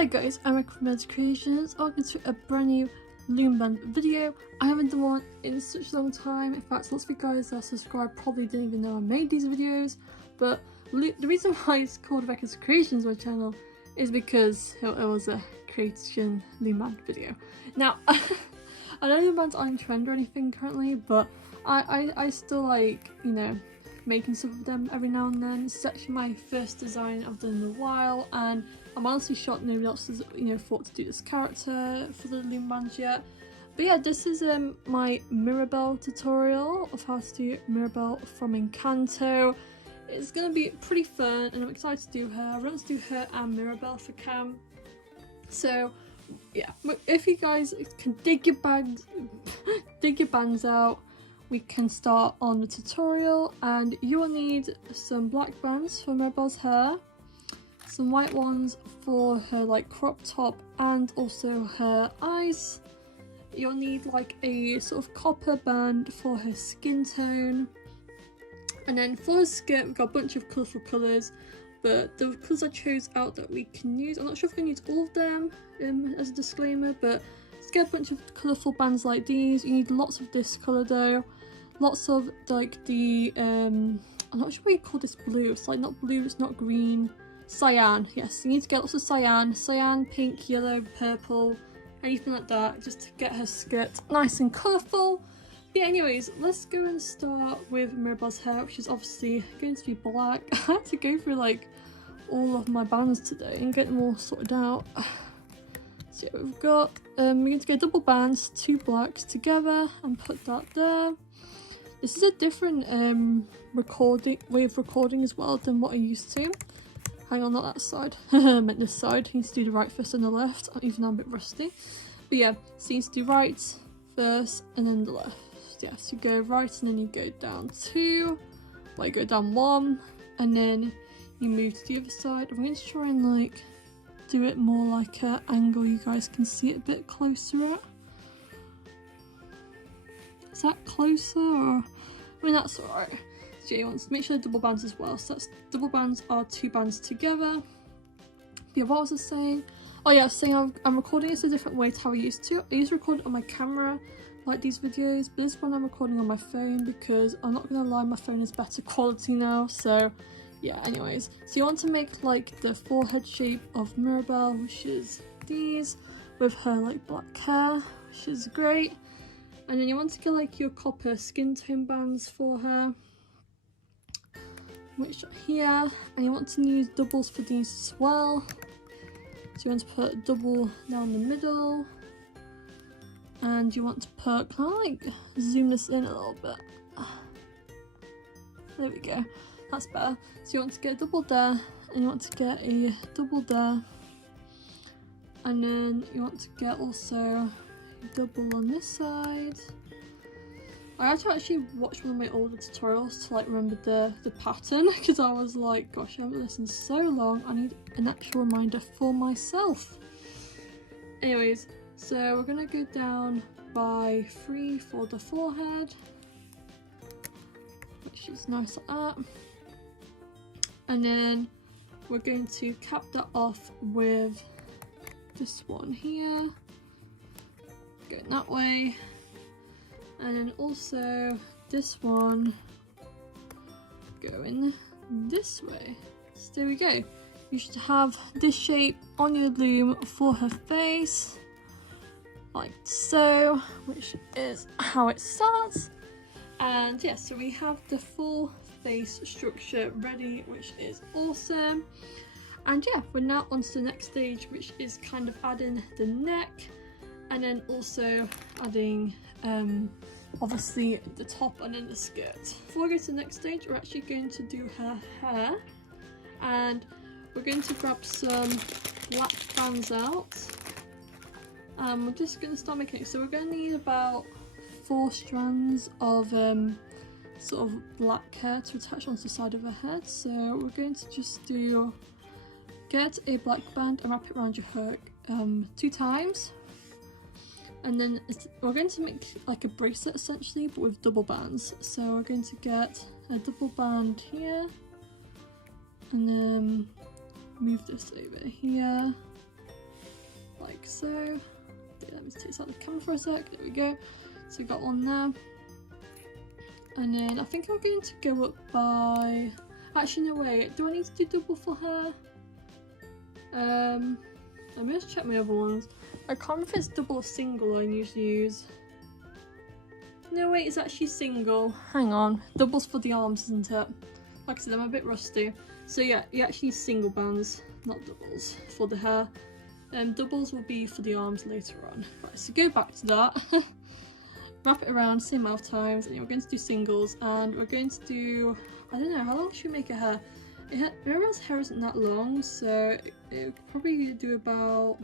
Hi guys, I'm Mirabel Creations. Welcome to a brand new Loom band video. I haven't done one in such a long time. In fact, lots of you guys that are subscribed probably didn't even know I made these videos. But the reason why it's called Rebecca's Creations, my channel, is because it was a creation Loom band video. Now, I know Loom bands aren't in trend or anything currently, but I still like, you know, making some of them every now and then. This is actually my first design I've done in a while, and I'm honestly shocked nobody else has, you know, thought to do this character for the Loom bands yet. But yeah, this is my Mirabel tutorial of how to do Mirabel from Encanto. It's gonna be pretty fun, and I'm excited to do her. I want to do her and Mirabel for cam. So yeah, if you guys can dig your bands out, we can start on the tutorial. And you will need some black bands for Mirabel's hair, some white ones for her like crop top and also her eyes. You'll need like a sort of copper band for her skin tone, and then for her skirt we've got a bunch of colourful colours, but the colours I chose out that we can use, I'm not sure if we can use all of them as a disclaimer, but let's get a bunch of colourful bands like these. You need lots of this colour though, lots of like the I'm not sure what you call this blue, it's like not blue, it's not green, cyan. Yes, you need to get lots of cyan, pink, yellow, purple, anything like that, just to get her skirt nice and colourful. Yeah, anyways, let's go and start with Mirabel's hair, which is obviously going to be black. I had to go through like all of my bands today and get them all sorted out. So yeah, we've got we're going to get double bands, 2 blacks together and put that there. This is a different way of recording as well than what I used to. Hang on, not that side. I meant this side. You need to do the right first and the left, even though I'm a bit rusty. But yeah, so you need to do right first and then the left. Yeah, so you go right and then you go down 2, like go down 1, and then you move to the other side. I'm going to try and like do it more like an angle you guys can see it a bit closer at. Is that closer? Or I mean, that's alright. So yeah, you want to make sure the double bands as well. So that's double bands are 2 bands together. Yeah, what was I saying? Oh yeah, I was saying I'm recording this a different way to how I used to. I used to record it on my camera, like these videos, but this one I'm recording on my phone because I'm not gonna lie, my phone is better quality now. So yeah, anyways, so you want to make like the forehead shape of Mirabel, which is these, with her like black hair, which is great. And then you want to get like your copper skin tone bands for her, which are here, and you want to use doubles for these as well. So you want to put a double down the middle, and you want to put, can I like zoom this in a little bit? There we go, that's better. So you want to get a double there, and you want to get a double there, and then you want to get also a double on this side. I had to actually watch one of my older tutorials to like remember the pattern, because I was like, gosh, I haven't listened so long, I need an actual reminder for myself. Anyways, so we're gonna go down by 3 for the forehead, which is nice like that. And then we're going to cap that off with this one here, going that way. And then also this one going this way. So there we go. You should have this shape on your loom for her face, like so, which is how it starts. And yeah, so we have the full face structure ready, which is awesome. And yeah, we're now on to the next stage, which is kind of adding the neck, and then also adding obviously the top and then the skirt. Before we go to the next stage, we're actually going to do her hair, and we're going to grab some black bands out. We're just going to start making it. So we're going to need about 4 strands of sort of black hair to attach onto the side of her head. So we're going to just get a black band and wrap it around your hook 2 times. And then we're going to make like a bracelet essentially, but with double bands. So we're going to get a double band here, and then move this over here, like so. Let me take this out of the camera for a sec. There we go. So we got one there. And then I think I'm going to go up by... Actually, no, wait. Do I need to do double for her? Let me just check my other ones. I can't remember if it's double or single I usually use. No, wait, it's actually single. Hang on. Double's for the arms, isn't it? Like I said, I'm a bit rusty. So yeah, you actually use single bands, not doubles, for the hair. Doubles will be for the arms later on. Right, so go back to that. Wrap it around, same amount of times, and we're going to do singles, and we're going to do, I don't know, how long should we make her hair? Mirabel's hair isn't that long, so it would probably do about,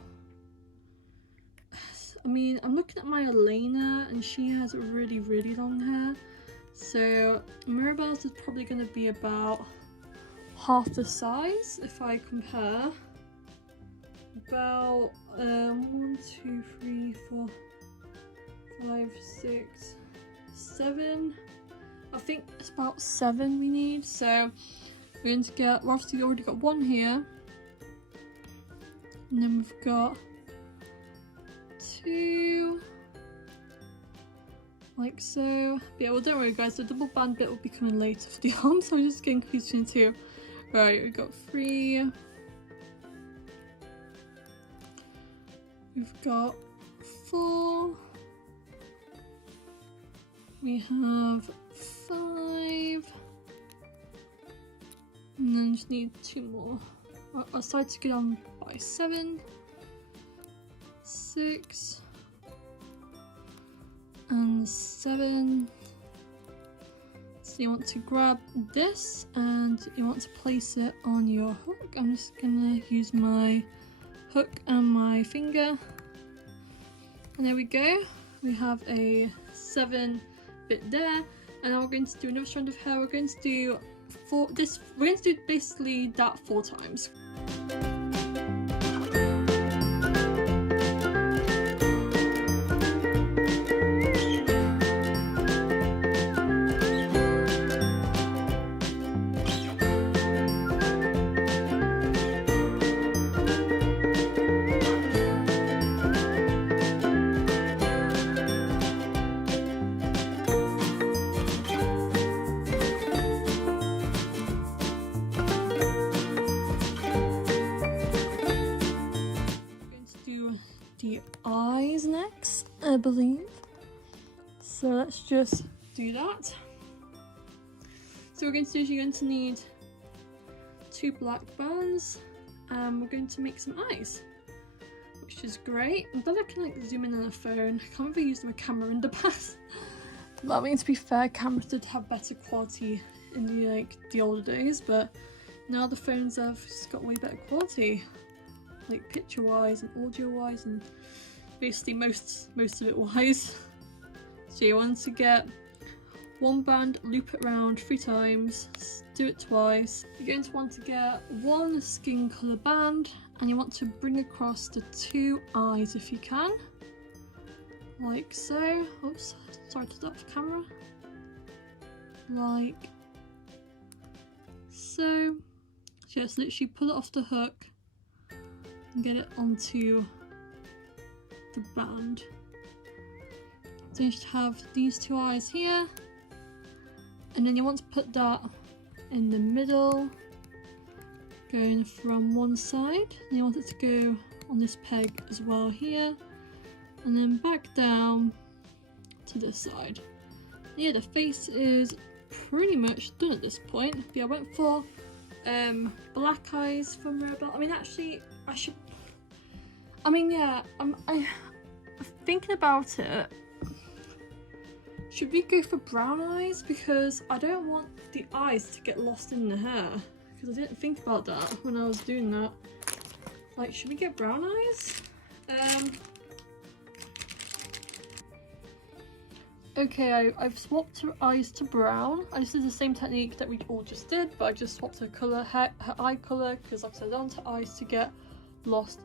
I mean, I'm looking at my Elena, and she has really, really long hair, so Mirabel's is probably going to be about half the size, if I compare. About 1, 2, 3, 4, 5, 6, 7. I think it's about 7 we need. So we're going to get, we've obviously already got one here, and then we've got 2, like so. But yeah, well, don't worry guys, the double band bit will be coming later for the arms, so I'm just getting confused between 2. Right, we've got 3. We've got 4. We have 5. And then just need 2 more. I'll start to get on by 7, 6, and 7. So you want to grab this and you want to place it on your hook. I'm just gonna use my hook and my finger, and there we go. We have a 7 bit there, and now we're going to do another strand of hair. We're going to do we're going to do basically that 4 times. The eyes next, I believe. So let's just do that. So we're going to do is you're going to need 2 black bands, and we're going to make some eyes, which is great. I'm glad I can like zoom in on a phone. I can't really use my camera in the past. But I mean, to be fair, cameras did have better quality in the older days, but now the phones have just got way better quality, like picture wise and audio wise, and basically most of it wise. So you want to get 1 band, loop it around 3 times, do it twice. You're going to want to get 1 skin colour band, and you want to bring across the 2 eyes if you can, like so. Oops, sorry to stop the camera. Like so. Just literally pull it off the hook and get it onto the band. So you should have these 2 eyes here, and then you want to put that in the middle, going from one side, and you want it to go on this peg as well here, and then back down to this side. Yeah, the face is pretty much done at this point. But yeah, I went for black eyes from Mirabel. I mean, actually, I'm thinking about it. Should we go for brown eyes? Because I don't want the eyes to get lost in the hair. Because I didn't think about that when I was doing that. Like, should we get brown eyes? Okay, I've swapped her eyes to brown. I just did the same technique that we all just did, but I just swapped her colour, her eye colour, because like I said, I don't want her eyes to get lost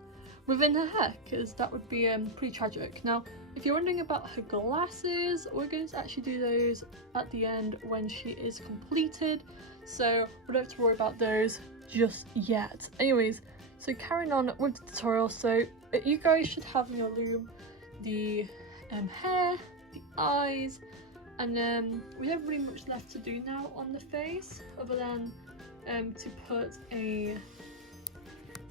within her hair, because that would be pretty tragic. Now, if you're wondering about her glasses, we're going to actually do those at the end when she is completed, so we don't have to worry about those just yet. Anyways, so carrying on with the tutorial, so you guys should have in your loom the hair, the eyes, and we don't really much left to do now on the face other than to put a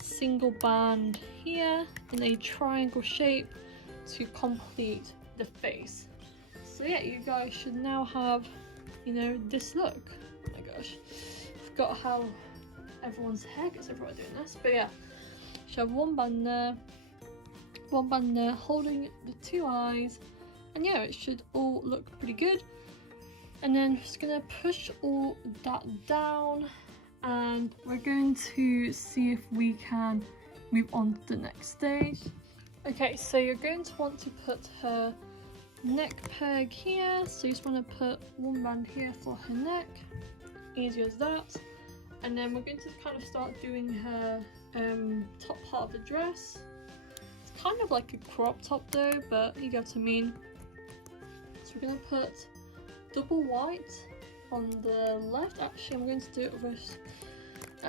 single band here in a triangle shape to complete the face. So yeah, you guys should now have, you know, this look. Oh my gosh, forgot how everyone's hair gets everyone doing this, but yeah, you should have one band there holding the two eyes, and yeah, it should all look pretty good. And then just gonna push all that down, and we're going to see if we can move on to the next stage. Okay, so you're going to want to put her neck peg here, so you just want to put one band here for her neck, easy as that. And then we're going to kind of start doing her top part of the dress. It's kind of like a crop top though, but you get what I mean. So we're going to put double white on the left. Actually, I'm going to do it with,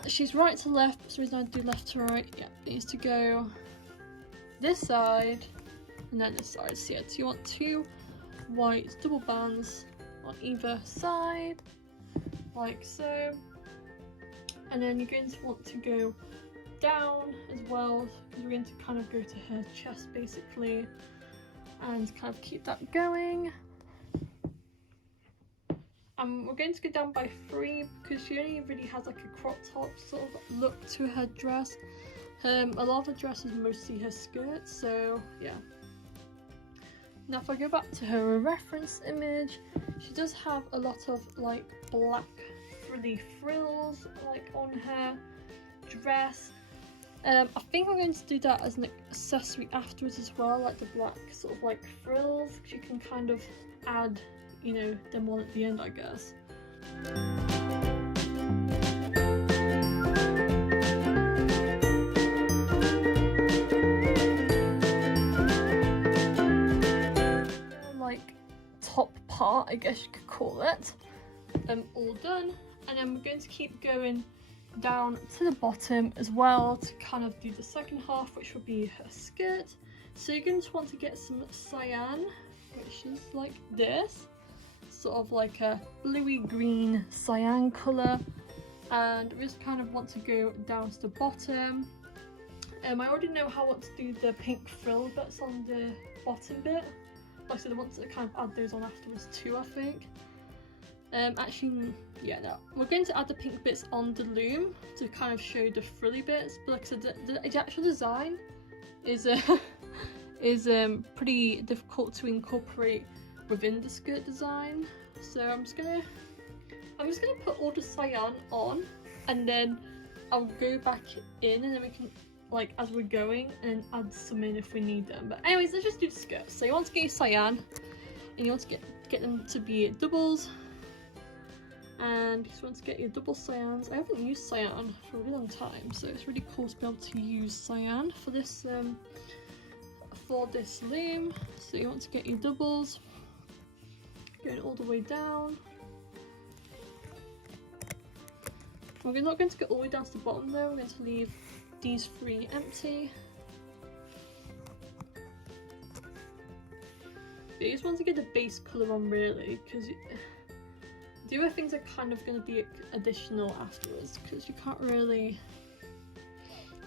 she's right to left, so the reason I do left to right, yeah, it needs to go this side and then this side. So yeah, so you want two white double bands on either side, like so. And then you're going to want to go down as well, because we're going to kind of go to her chest basically, and kind of keep that going. We're going to go down by 3 because she only really has like a crop top sort of look to her dress. A lot of the dress is mostly her skirt, so yeah. Now if I go back to her reference image, she does have a lot of like black frilly frills like on her dress. I think I'm going to do that as an accessory afterwards as well, like the black sort of like frills, because you can kind of add, you know, them on at the end, I guess. Like top part, I guess you could call it, all done. And then we're going to keep going down to the bottom as well to kind of do the second half, which will be her skirt. So you're going to want to get some cyan, which is like this, sort of like a bluey green cyan colour, and we just kind of want to go down to the bottom. I already know how I want to do the pink frill bits on the bottom bit. Like I said, I want to kind of add those on afterwards too, I think. Actually, yeah, no, we're going to add the pink bits on the loom to kind of show the frilly bits, but like I said, the actual design is pretty difficult to incorporate within the skirt design. So I'm just gonna put all the cyan on, and then I'll go back in, and then we can, like, as we're going, and add some in if we need them. But anyways, let's just do the skirt. So you want to get your cyan, and you want to get them to be doubles, and you just want to get your double cyans. I haven't used cyan for a really long time, so it's really cool to be able to use cyan for this loom. So you want to get your doubles, going all the way down. We're not going to go all the way down to the bottom though, we're going to leave these 3 empty. But you just want to get the base colour on really, because the other things are kind of going to be additional afterwards, because you can't really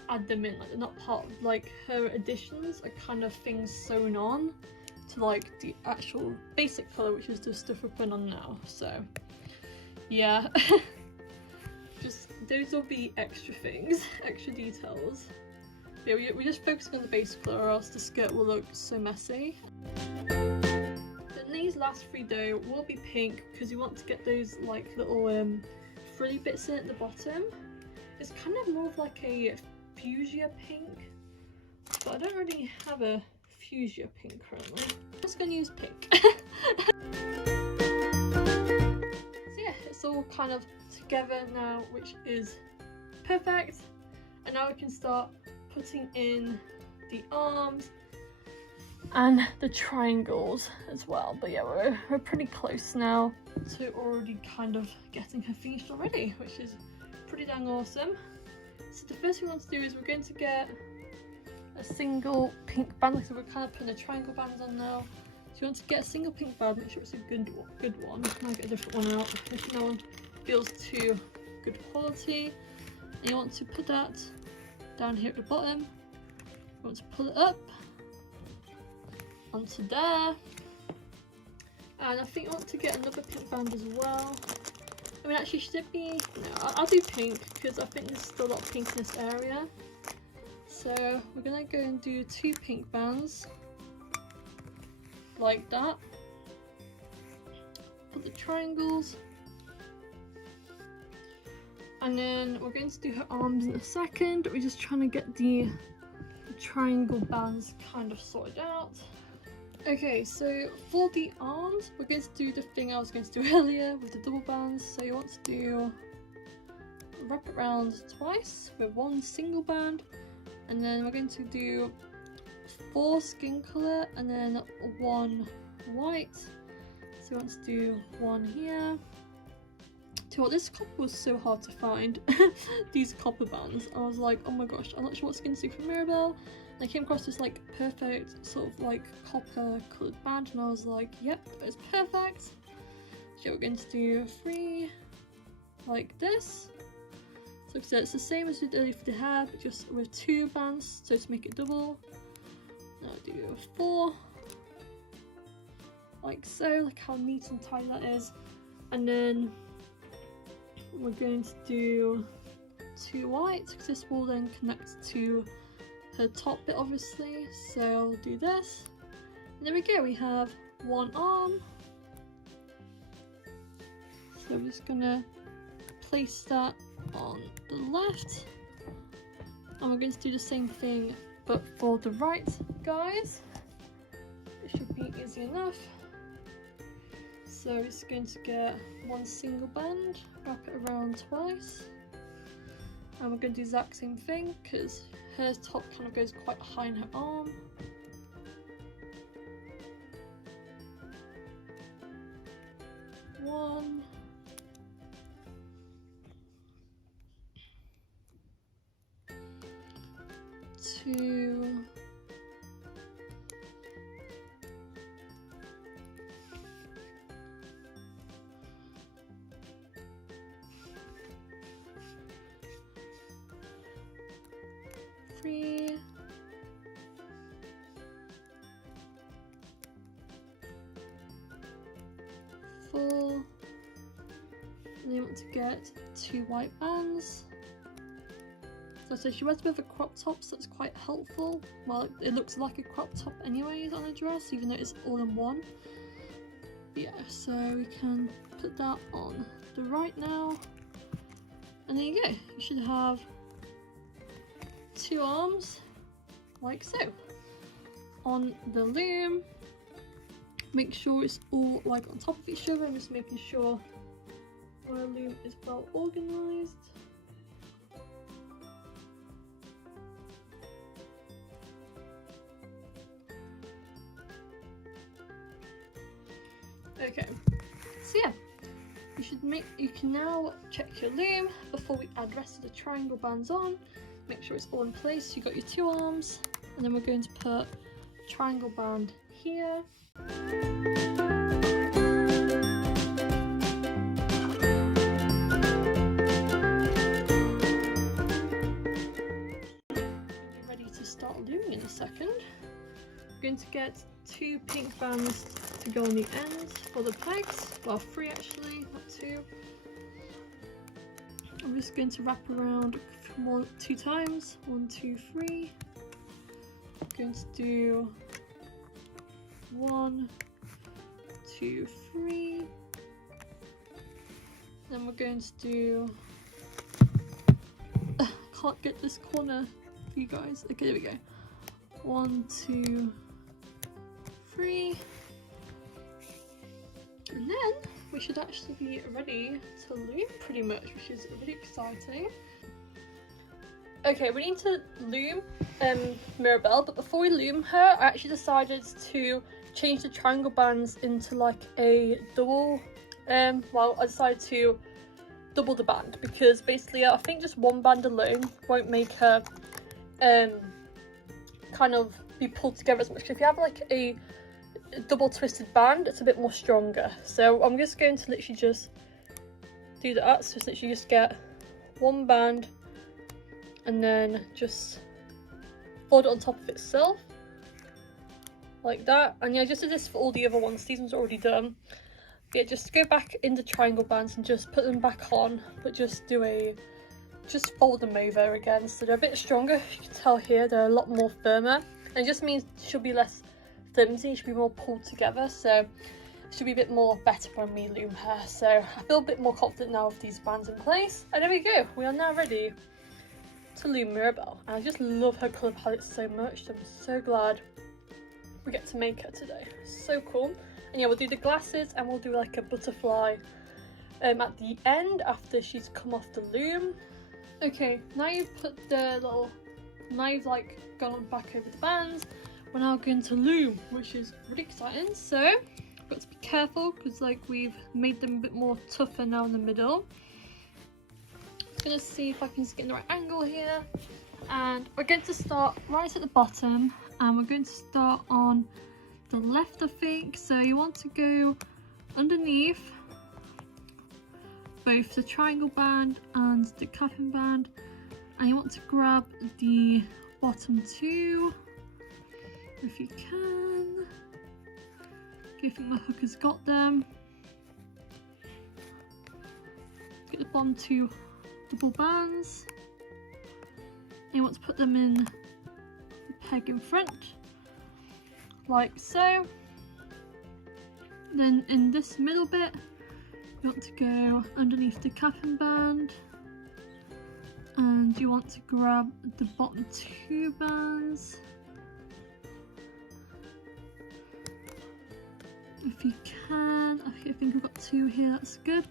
add them in, like they're not part of, like, her additions are kind of things sewn on to like the actual basic colour, which is the stuff we're putting on now. So yeah, just those will be extra things, extra details. Yeah, we're just focusing on the base colour, or else the skirt will look so messy. Then these last 3 though will be pink, because you want to get those like little frilly bits in at the bottom. It's kind of more of like a fuchsia pink, but I don't really have a fuchsia pink currently. I'm just going to use pink. So yeah, it's all kind of together now, which is perfect. And now we can start putting in the arms and the triangles as well. But yeah, we're pretty close now to already kind of getting her finished already, which is pretty dang awesome. So the first thing we want to do is we're going to get a single pink band, so we're kind of putting the triangle bands on now. So you want to get a single pink band, make sure it's a good one. I'll get a different one out if no one feels too good quality. And you want to put that down here at the bottom. You want to pull it up onto there. And I think you want to get another pink band as well. I mean, actually, should it be? No, I'll do pink because I think there's still a lot of pink in this area. So we're gonna go and do 2 pink bands like that. Put the triangles, and then we're going to do her arms in a second. We're just trying to get the triangle bands kind of sorted out. Okay, so for the arms, we're going to do the thing I was going to do earlier with the double bands. So you want to wrap it around twice with 1 single band, and then we're going to do 4 skin colour and then 1 white. So you want to do 1 here. This copper was so hard to find. These copper bands, I was like, oh my gosh, I'm not sure what skin to do for Mirabel. And I came across this like perfect sort of like copper coloured band, and I was like, yep, it's perfect. So we're going to do 3 like this. So like I said, it's the same as we did earlier for the hair, but just with 2 bands, so to make it double. Now I'll do 4 like so, like how neat and tidy that is. And then we're going to do 2 white, because this will then connect to her top bit obviously. So I'll do this, and there we go, we have 1 arm. So I'm just gonna place that on the left, and we're going to do the same thing but for the right, guys. It should be easy enough. So it's going to get 1 single band, wrap it around twice, and we're going to do the exact same thing because her top kind of goes quite high in her arm. One, 2, 3, 4, and then you want to get 2 white bands. So she wears a bit of a crop top, so that's quite helpful. Well, it looks like a crop top anyways on a dress, even though it's all in one. But yeah, so we can put that on the right now, and there you go. You should have 2 arms like so. On the loom, make sure it's all like on top of each other. I'm just making sure my loom is well organised. Okay, so yeah, you can now check your loom before we add the rest of the triangle bands on. Make sure it's all in place. You got your 2 arms, and then we're going to put triangle band here. Be ready to start looming in a second. We're going to get 2 pink bands to go on the ends for the pegs. Well, 3 actually, not 2. I'm just going to wrap around 2 times. 1, 2, 3. I'm going to do 1, 2, 3. Then we're going to do. Can't get this corner for you guys. Okay, there we go. 1, 2, 3. And then we should actually be ready to loom pretty much, which is really exciting. Okay, we need to loom Mirabel, but before we loom her, I actually decided to change the triangle bands into like a double, well, I decided to double the band, because basically I think just 1 band alone won't make her kind of be pulled together as much. If you have like a double twisted band, it's a bit more stronger. So I'm just going to literally just do that. So just literally just get one band and then just fold it on top of itself like that. And yeah, just do this for all the other ones. These ones are already done. Yeah, just go back in the triangle bands and just put them back on, but just fold them over again, so they're a bit stronger. You can tell here they're a lot more firmer, and it just means she'll be less flimsy, she'll be more pulled together, so it should be a bit more better when we loom her. So I feel a bit more confident now with these bands in place, and there we go, we are now ready to loom Mirabel. And I just love her colour palette so much, so I'm so glad we get to make her today. So cool. And yeah, we'll do the glasses and we'll do like a butterfly at the end after she's come off the loom. Okay, now you've put the little, now you've like gone back over the bands, we're now going to loom, which is really exciting. So I've got to be careful because like we've made them a bit more tougher now in the middle. I'm gonna see if I can just get in the right angle here, and we're going to start right at the bottom, and we're going to start on the left, I think. So you want to go underneath both the triangle band and the capping band, and you want to grab the bottom two if you can. Okay, I think my hook has got them. Get the bottom two double bands, and you want to put them in the peg in front like so. Then in this middle bit you want to go underneath the capping band, and you want to grab the bottom two bands if you can. Okay, I think I've got two here, that's good.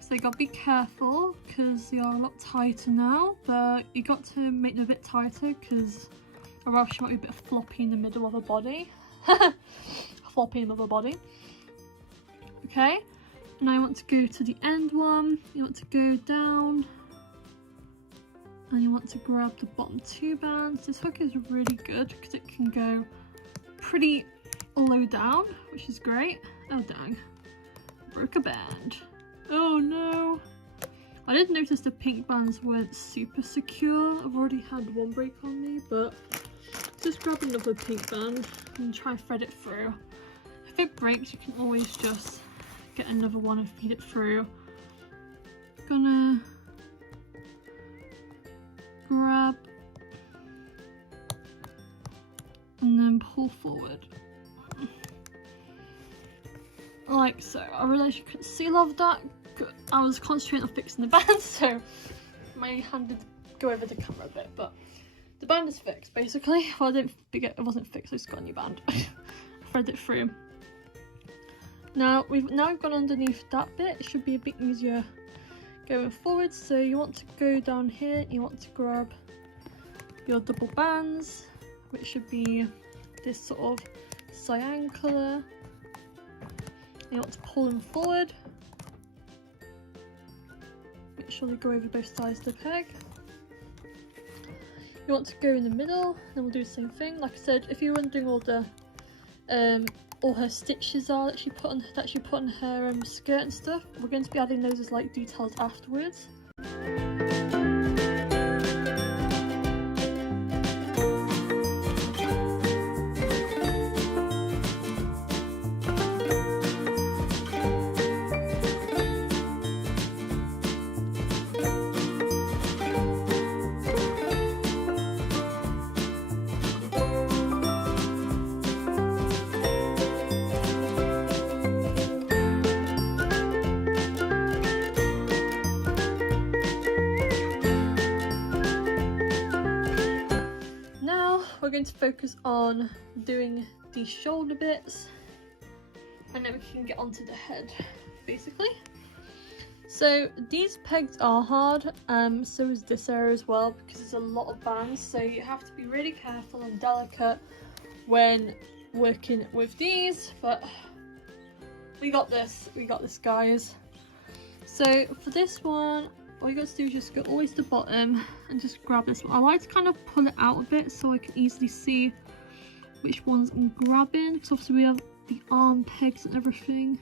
So you gotta be careful because they are a lot tighter now, but you got to make them a bit tighter because or else she might be a bit floppy in the middle of her body. Floppy in the middle of her body. Okay, now you want to go to the end one, you want to go down, and you want to grab the bottom two bands. This hook is really good because it can go pretty low down, which is great. Oh dang, broke a band. Oh no. I did notice the pink bands weren't super secure. I've already had one break on me, but just grab another pink band and try and thread it through. If it breaks, you can always just get another one and feed it through. Gonna grab and then pull forward. Like so. I realised you couldn't see a lot of that. I was concentrating on fixing the band, so my hand did go over the camera a bit, but the band is fixed basically. Well, I didn't forget it wasn't fixed, I just got a new band. Thread it through. Now we've gone underneath that bit. It should be a bit easier going forward. So you want to go down here, you want to grab your double bands, which should be this sort of cyan colour. You want to pull them forward. Make sure they go over both sides of the peg. You want to go in the middle, then we'll do the same thing. Like I said, if you're wondering all her stitches are that she put on her skirt and stuff, we're going to be adding those as like details afterwards. We're going to focus on doing these shoulder bits, and then we can get onto the head basically. So these pegs are hard, so is this area as well, because there's a lot of bands, so you have to be really careful and delicate when working with these, but we got this guys. So for this one all you got to do is just go all the way to the bottom and just grab this one. I like to kind of pull it out a bit so I can easily see which ones I'm grabbing, because obviously we have the arm pegs and everything.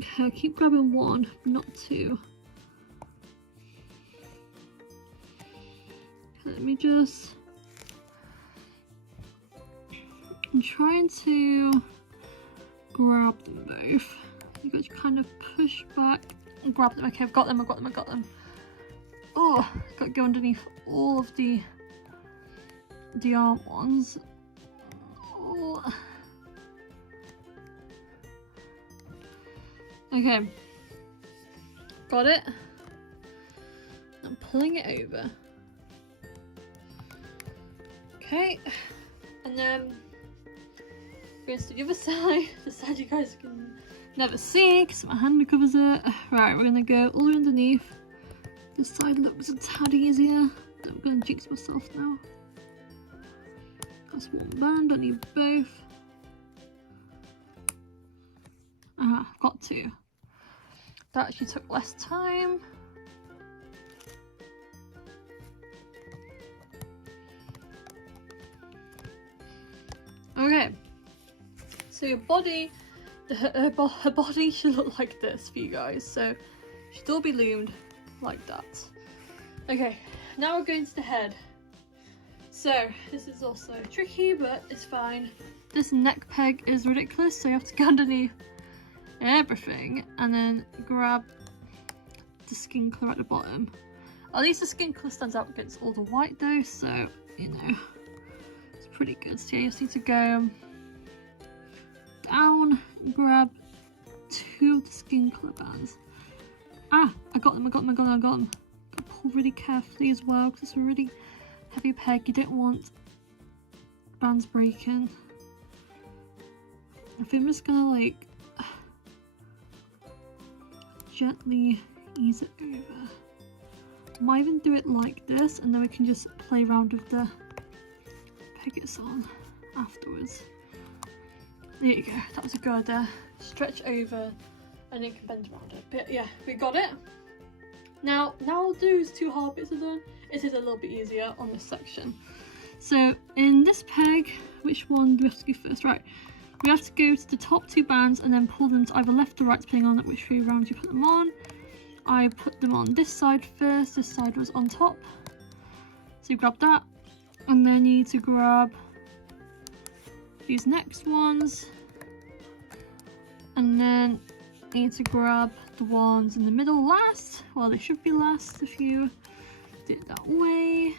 Okay, I keep grabbing one, but not two. Okay, let me just... I'm trying to grab them both. You got to kind of push back and grab them. Okay, I've got them, I've got them, I've got them. Oh, I've got to go underneath all of the arm ones. Oh. Okay, got it. I'm pulling it over. Okay, and then going to the other side, the side you guys can never see because my hand covers it. Right, we're gonna go all the way underneath. This side looks a tad easier. I'm gonna jinx myself now. That's one band, I need both. Ah, I've got two. That actually took less time. Okay, so your body, her body should look like this for you guys. So she'd all be loomed like that. Okay, now we're going to the head. So this is also tricky, but it's fine. This neck peg is ridiculous, so you have to go underneath everything and then grab the skin colour at the bottom. At least the skin colour stands out against all the white though, so you know, it's pretty good. So yeah, you just need to go down and grab two of the skin colour bands. Ah, I got them, I got them, I got them, I got them. Gotta pull really carefully as well because it's a really heavy peg. You don't want bands breaking. I think I'm just gonna like gently ease it over. I might even do it like this and then we can just play around with the peggets on afterwards. There you go, that was a good stretch over and then can bend around it. But yeah, we got it. Now those two hard bits are done, it is a little bit easier on this section. So in this peg, which one do we have to go first? Right, we have to go to the top two bands and then pull them to either left or right depending on which way around you put them on. I put them on this side first, this side was on top. So you grab that and then you need to grab these next ones and then you need to grab the ones in the middle last. Well, they should be last if you do it that way.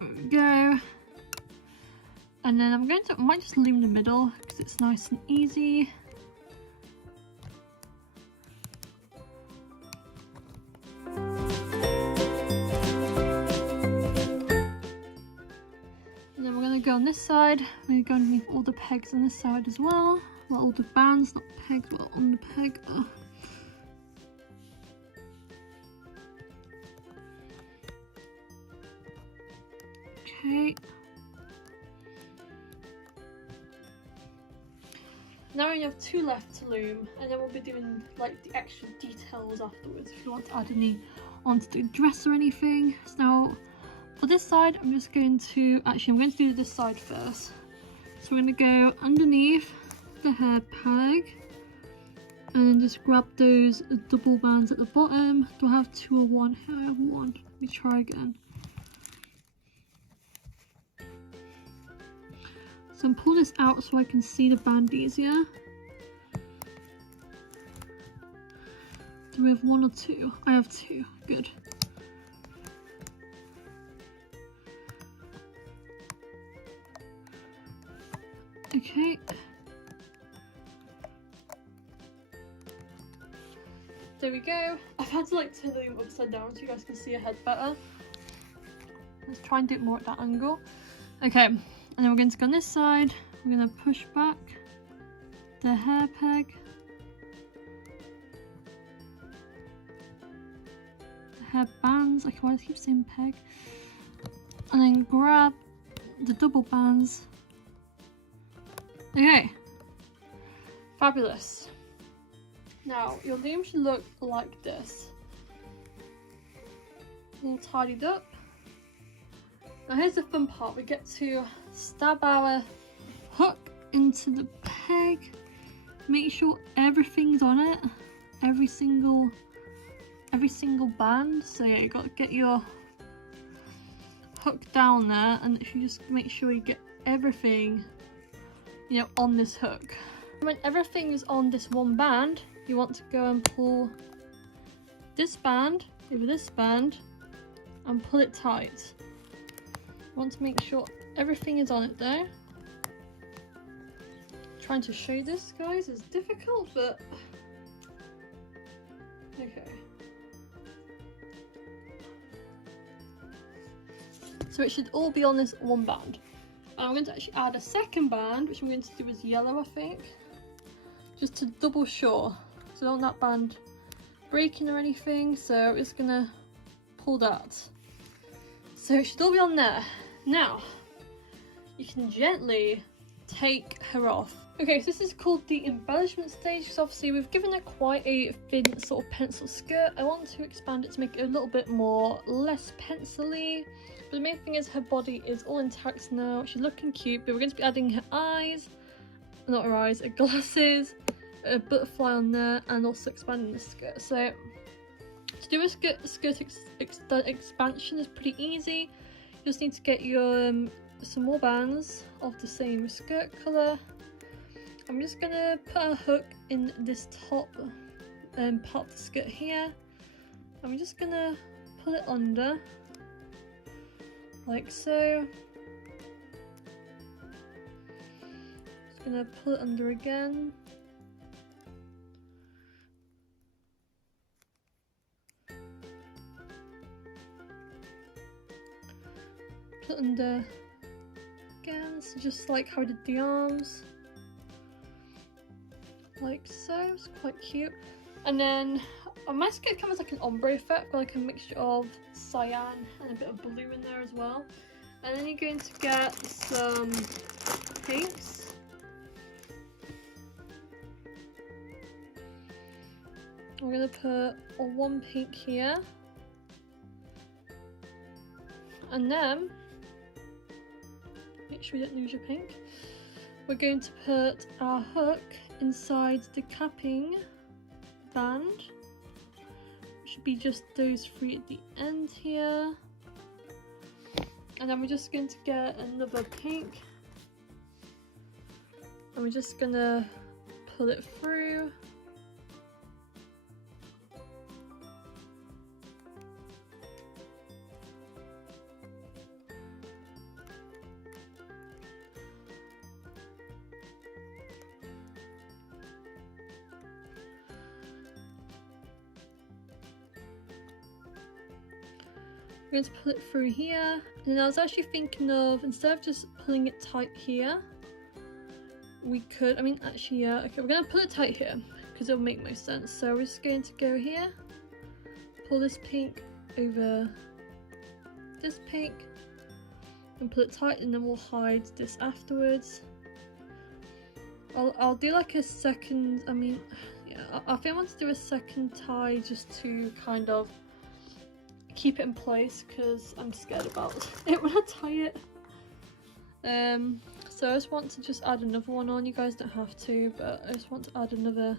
There we go. And then I might just loom the middle because it's nice and easy. And then we're going to go on this side. We're going to go underneath all the pegs on this side as well. Well, all the bands, not pegs, but on the peg. Oh. Okay. Now we have two left to loom, and then we'll be doing like the extra details afterwards if you want to add any onto the dress or anything. So now for this side, I'm going to do this side first. So we're going to go underneath the hair peg and just grab those double bands at the bottom. Do I have two or one? Here I have one. Let me try again. So I'm pulling this out so I can see the band easier. Do we have one or two? I have two. Good. Okay. There we go. I've had to like turn the loom upside down so you guys can see your head better. Let's try and do it more at that angle. Okay, and then we're going to go on this side. We're going to push back the hair peg. The hair bands, I can keep saying peg. And then grab the double bands. Okay, Fabulous. Now your loom should look like this. All tidied up. Now here's the fun part. We get to stab our hook into the peg. Make sure everything's on it. Every single band. So yeah, you got to get your hook down there, and if you just make sure you get everything, you know, on this hook. When everything is on this one band, you want to go and pull this band over this band and pull it tight. You want to make sure everything is on it though. Trying to show this, guys, is difficult, but okay. So it should all be on this one band. And I'm going to actually add a second band, which I'm going to do as yellow, I think, just to double sure. So I don't want that band breaking or anything, so it's going to pull that. So it should all be on there. Now, you can gently take her off. Okay, so this is called the embellishment stage, because obviously we've given her quite a thin sort of pencil skirt. I want to expand it to make it a little bit more, less pencil-y. But the main thing is her body is all intact now. She's looking cute, but we're going to be adding her eyes, not her eyes, her glasses, a butterfly on there, and also expanding the skirt. So to do a skirt expansion is pretty easy. You just need to get your some more bands of the same skirt colour. I'm just going to put a hook in this top part of the skirt here. I'm just going to pull it under, like so. Just going to pull it under again. Put it under again, so just like how I did the arms. Like so, it's quite cute. And then my skirt comes like an ombre effect, like a mixture of cyan and a bit of blue in there as well. And then you're going to get some pinks. We're going to put one pink here. And then, make sure you don't lose your pink. We're going to put our hook inside the capping band. It should be just those three at the end here. And then we're just going to get another pink. And we're just going to pull it through. I'm going to pull it through here, and then I was actually thinking of, instead of just pulling it tight here, we could, actually yeah, okay, we're going to pull it tight here, because it'll make most sense. So we're just going to go here, pull this pink over this pink, and pull it tight, and then we'll hide this afterwards. I'll do like a second, I think I want to do a second tie just to kind of keep it in place, because I'm scared about it when I tie it. So I just want to just add another one on. You guys don't have to, but I just want to add another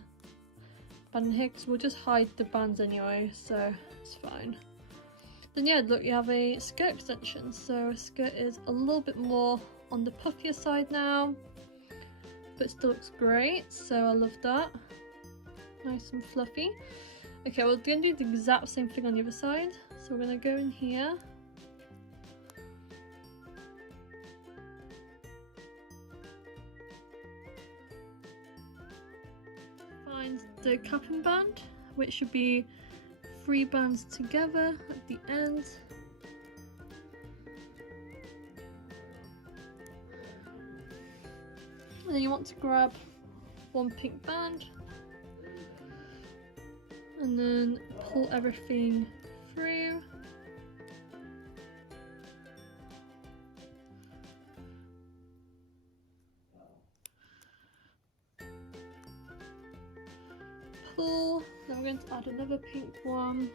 band here, because we'll just hide the bands anyway, so it's fine. Then yeah, look, you have a skirt extension. So a skirt is a little bit more on the puffier side now, but it still looks great, so I love that. Nice and fluffy. Okay, we're going to do the exact same thing on the other side. So we're going to go in here. Find the capping band, which should be 3 bands together at the end. And then you want to grab one pink band and then pull everything through. full. Then we're going to add another pink one.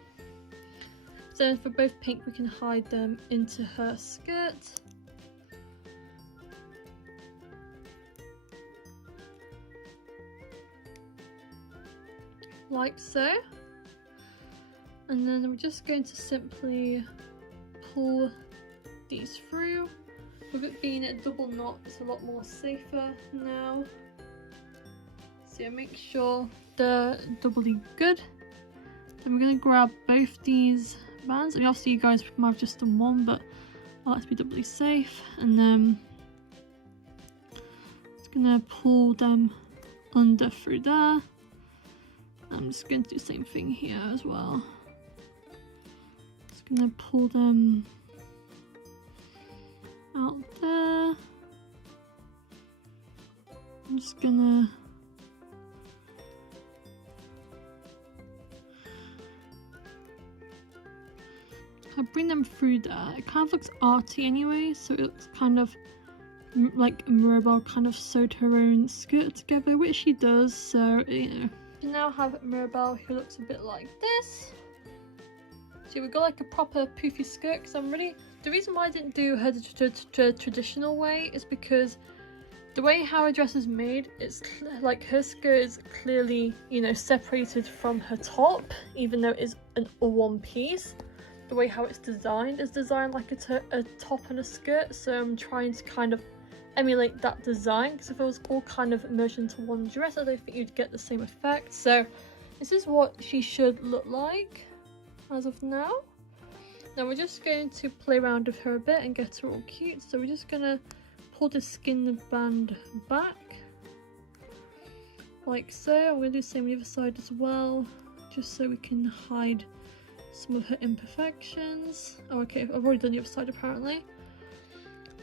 So for both pink, we can hide them into her skirt. Like so. And then we're just going to simply pull these through. With it being a double knot, it's a lot more safer now. So yeah, make sure they're doubly good. Then we're going to grab both these bands. I mean, obviously you guys might have just done one, but I like to be doubly safe. And then just going to pull them under through there. I'm just going to do the same thing here as well. Just going to pull them out there. I'm just gonna bring them through there. It kind of looks arty anyway, so it looks kind of like Mirabel kind of sewed her own skirt together, which she does, so you know. We now have Mirabel who looks a bit like this. So we've got like a proper poofy skirt, because the reason why I didn't do her the traditional way is because the way how her dress is made, it's like her skirt is clearly, you know, separated from her top, even though it is an all one piece. The way how it's designed is designed like a top and a skirt, so I'm trying to kind of emulate that design, because if it was all kind of merged into one dress, I don't think you'd get the same effect. So this is what she should look like as of now. Now we're just going to play around with her a bit and get her all cute. So we're just gonna pull the skin band back like so. I'm gonna do the same on the other side as well, just so we can hide some of her imperfections. Oh, okay, I've already done the other side apparently.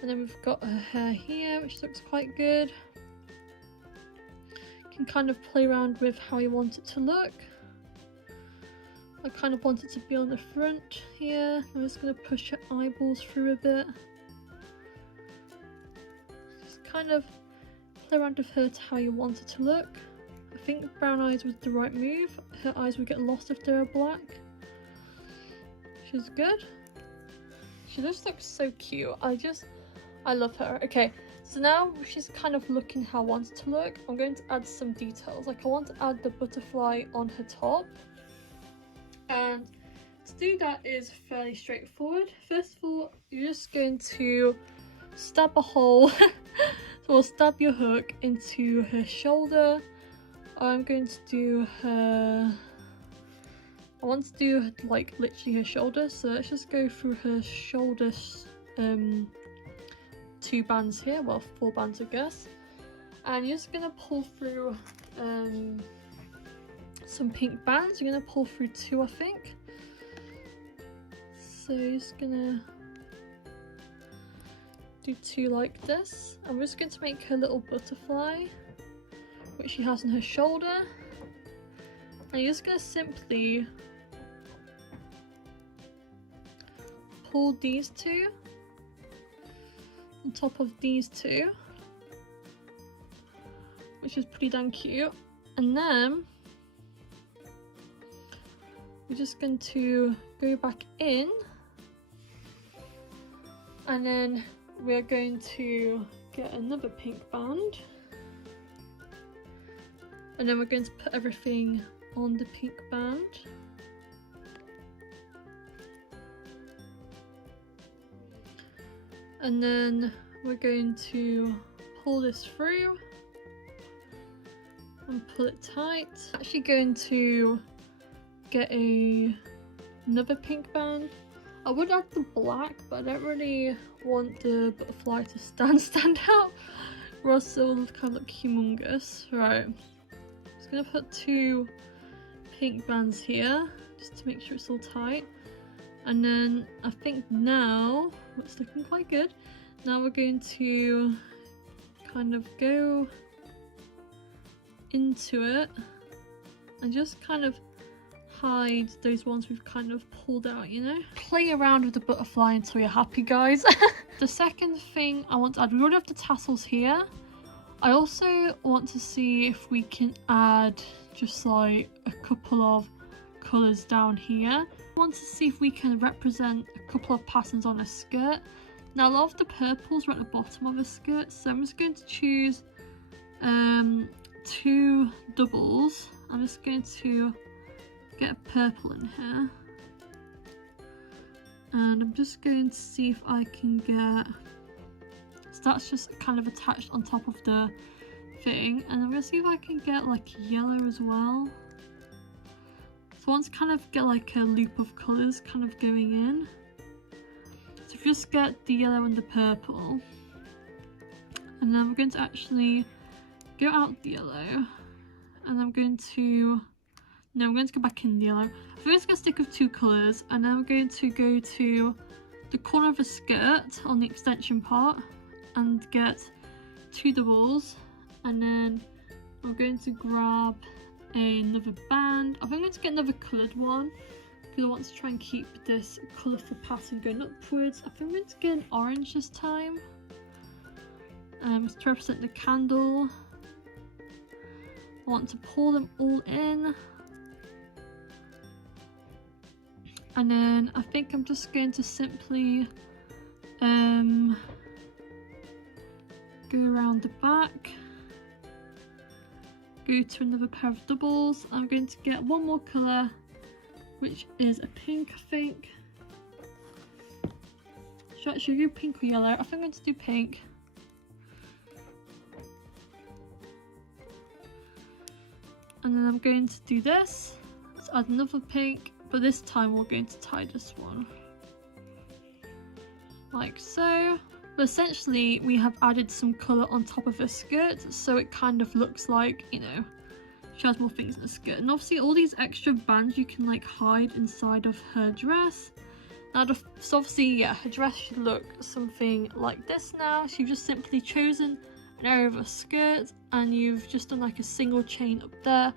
And then we've got her hair here, which looks quite good. You can kind of play around with how you want it to look. I kind of want it to be on the front here. I'm just going to push her eyeballs through a bit. Just kind of play around with her to how you want it to look. I think brown eyes was the right move. Her eyes would get lost if they were black. She's good. She just looks so cute. I love her. Okay, so now she's kind of looking how I want it to look. I'm going to add some details. Like I want to add the butterfly on her top. And to do that is fairly straightforward. First of all, you're just going to stab a hole. So we'll stab your hook into her shoulder. I'm going to do her... I want to do like literally her shoulder. So let's just go through her shoulder 2 bands here. Well, 4 bands I guess. And you're just going to pull through... some pink bands. You're going to pull through 2 I think. So you're just going to do 2 like this. I'm just going to make her little butterfly, which she has on her shoulder. And you're just going to simply pull these 2 on top of these 2, which is pretty damn cute. And then we're just going to go back in, and then we're going to get another pink band, and then we're going to put everything on the pink band. And then we're going to pull this through and pull it tight. I'm actually going to get another pink band. I would add the black, but I don't really want the butterfly to stand out, or else it will kind of look humongous. Right, just gonna put 2 pink bands here just to make sure it's all tight. And then I think now it's looking quite good. Now we're going to kind of go into it and just kind of hide those ones we've kind of pulled out, you know? Play around with the butterfly until you're happy, guys. The second thing I want to add, we already have the tassels here. I also want to see if we can add just like a couple of colours down here. I want to see if we can represent a couple of patterns on a skirt. Now a lot of the purples are at the bottom of a skirt, so I'm just going to choose 2 doubles. I'm just going to get a purple in here, and I'm just going to see if I can get, so that's just kind of attached on top of the thing, and I'm going to see if I can get like yellow as well. So I want to kind of get like a loop of colours kind of going in. So if you just get the yellow and the purple, and then we're going to actually go out the yellow, and I'm going to go back in the yellow. I'm just going to stick with 2 colours, and then I'm going to go to the corner of the skirt on the extension part and get 2 doubles, and then I'm going to grab another band. I think I'm going to get another coloured one because I want to try and keep this colourful pattern going upwards. I think I'm going to get an orange this time to represent the candle. I want to pull them all in, and then I think I'm just going to simply go around the back, go to another pair of doubles. I'm going to get one more colour, which is a pink, I think. Should I do pink or yellow? I think I'm going to do pink. And then I'm going to do this. Let's add another pink, but this time we're going to tie this one. Like so. But essentially we have added some colour on top of her skirt, so it kind of looks like, you know, she has more things in the skirt. And obviously all these extra bands you can like hide inside of her dress. Now so obviously, yeah, her dress should look something like this now. So you've just simply chosen an area of a skirt, and you've just done like a single chain up there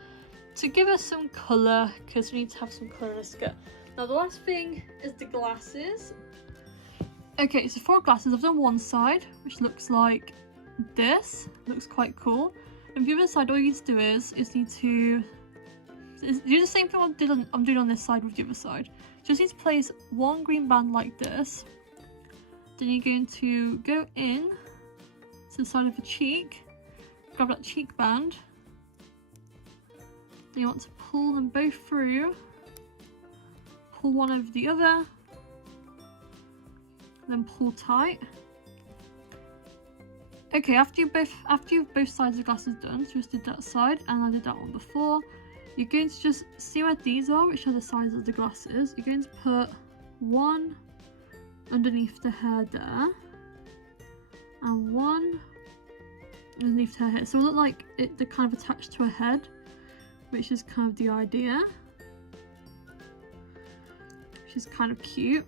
to give us some colour, because we need to have some colour in the skirt. Now the last thing is the glasses. Okay, so for glasses I've done one side, which looks like this. Looks quite cool. And the other side, all you need to do is need to do the same thing I'm doing on this side with the other side. Just need to place one green band like this. Then you're going to go in to the side of the cheek, grab that cheek band. Then you want to pull them both through, pull one over the other, then pull tight. Okay, after you've both sides of the glasses done, so just did that side and I did that one before, you're going to just see where these are, which are the sides of the glasses. You're going to put one underneath the hair there, and one underneath her head, so it'll look like they're kind of attached to her head, which is kind of the idea, which is kind of cute.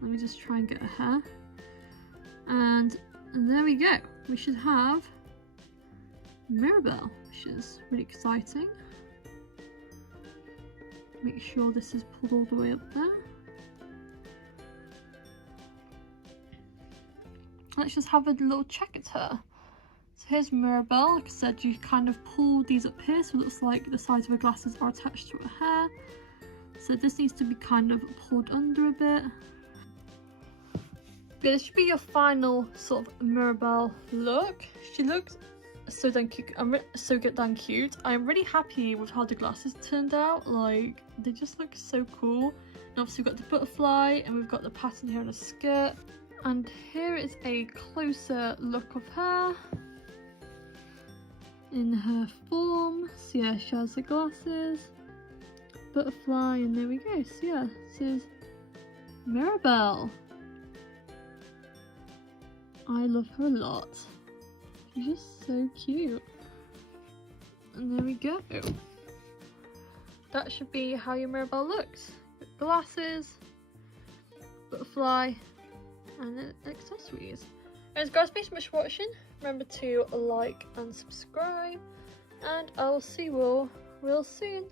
Let me just try and get her hair, and there we go. We should have Mirabel, which is really exciting. Make sure this is pulled all the way up there. Let's just have a little check at her. So here's Mirabel. Like I said, you kind of pull these up here, so it looks like the sides of her glasses are attached to her hair. So this needs to be kind of pulled under a bit. Yeah, this should be your final sort of Mirabel look. She looks so damn cute. So damn cute. I'm really happy with how the glasses turned out. Like, they just look so cool. And obviously we've got the butterfly, and we've got the pattern here on the skirt. And here is a closer look of her in her form. So yeah, she has the glasses, butterfly, and there we go. So yeah, this is Mirabel. I love her a lot. She's just so cute. And there we go. That should be how your Mirabel looks. Glasses, butterfly, and then accessories. Anyways guys, thanks so much for watching. Remember to like and subscribe, and I will see you all real soon.